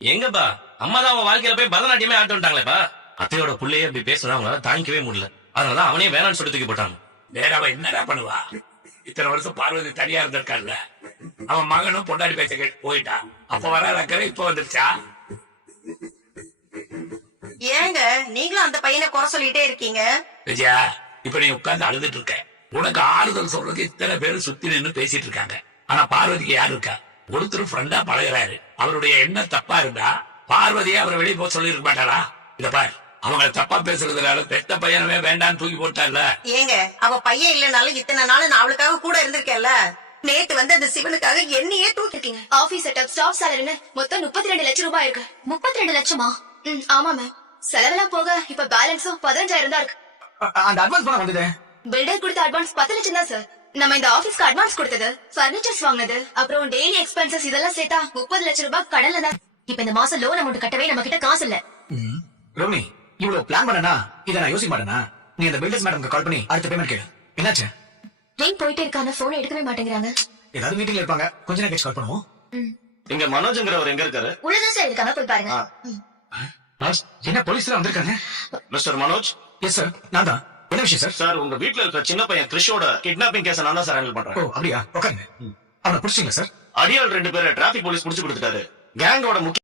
எங்கப்பா அம்மா தான் அவன் வாழ்க்கையில போய் பரதநாட்டியமே ஆட்டு வந்துட்டாங்களேப்பா. அத்தையோட புள்ளையே அப்படி பேசுனா அவங்களால தாங்கிக்கவே முடியல. அதனாலதான் அவனே வேணான்னு சொல்லி தூக்கி போட்டாங்க. வேற அவன் என்னடா பண்ணுவா? இத்தனை வருஷம் பார்வதி தனியா இருந்திருக்கான்ல. அவன் மகனும் பொண்டாடி பேச்ச கேட்டு போயிட்டான். அப்ப வராத அக்கறை இப்ப வந்துருச்சா? ஏங்க நீங்களும் அந்த பையனை குறை சொல்லிட்டே இருக்கீங்க? விஜயா, இப்ப நீ உட்கார்ந்து அழுதுட்டு இருக்க. உனக்கு ஆறுதல் சொல்றதுக்கு இத்தனை பேரும் சுத்தி நின்னு பேசிட்டு இருக்காங்க. ஆனா பார்வதிக்கு யாரு இருக்கா? ஒருத்தர் ஃப்ரெண்டா பழகுறாரு. அவருடைய எண்ணம் தப்பா இருந்தா பார்வதியே அவரை வெளியே போக சொல்லி இருக்க மாட்டாரா? இத பாரு, அவங்களை தப்பா பேசுறதுனால பெத்த பையனவே வேண்டான்னு தூக்கி போட்டால. ஏங்க அவ பையன் இல்லனாலும் இத்தனை நாள் நான் அவளுக்காக கூட இருந்திருக்கேன்ல. நேத்து வந்து அந்த சிவனுக்காக என்னையே தூக்கிருக்கீங்க. ஆபீஸ் செட்டப் ஸ்டாஃப் சாலரின்னு மொத்தம் 32 லட்சம் ரூபாய் இருக்கு. 32 லட்சமா? ஆமா மேம். செலவெல்லாம் போக இப்ப பேலன்ஸும் 15,000 தான் இருக்கு. அந்த அட்வான்ஸ் பண்ண வந்தது. பில்டர் கொடுத்த அட்வான்ஸ் 10 லட்சம் தான் சார். நம்ம இந்த ஆபீஸ்க்கு அட்வான்ஸ் கொடுத்தது, பர்னிச்சர்ஸ் வாங்கினது, அப்புறம் டெய்லி எக்ஸ்பென்சஸ் இதெல்லாம் சேர்த்தா 30 லட்சம் ரூபாய் கடன்ல தான். இப்ப இந்த மாசம் லோன் அமௌண்ட் கட்டவே நம்ம கிட்ட காசு இல்ல. ரோனி, இவ்வளவு பிளான் பண்ணனா இத நான் யோசிக்க மாட்டேனா? நீ அந்த பில்டர்ஸ் மேடம்க்கு கால் பண்ணி அடுத்த பேமெண்ட் கேளு. என்னாச்சு? ரிங் போயிட்டே இருக்கான, போன் எடுக்கவே மாட்டேங்கிறாங்க. ஏதாவது மீட்டிங்ல இருப்பாங்க, கொஞ்ச நேரம் கழிச்சு கால் பண்ணுவோம். இங்க மனோஜ்ங்கிறவர் எங்க இருக்காரு? உள்ளதான் சார் இருக்காங்க, போய் பாருங்க. என்ன போலீஸ்ல வந்திருக்காங்க? மிஸ்டர் மனோஜ். எஸ் சார், நான் தான். என்ன விஷயம் சார்? சார், உங்க வீட்ல இருக்க சின்ன பையன் கிறிஷோட கிட்னாப்பிங் கேஸ் நான் தான் சார் ஹேண்டில் ஓ பண்றேன். அப்படியா? உட்காருங்க. அவனை பிடிச்சிங்களா சார்? அடியாள் 2 பேரை டிராபிக் போலீஸ் புடிச்சு கொடுத்துட்டாரு. கேங்கோட முக்கிய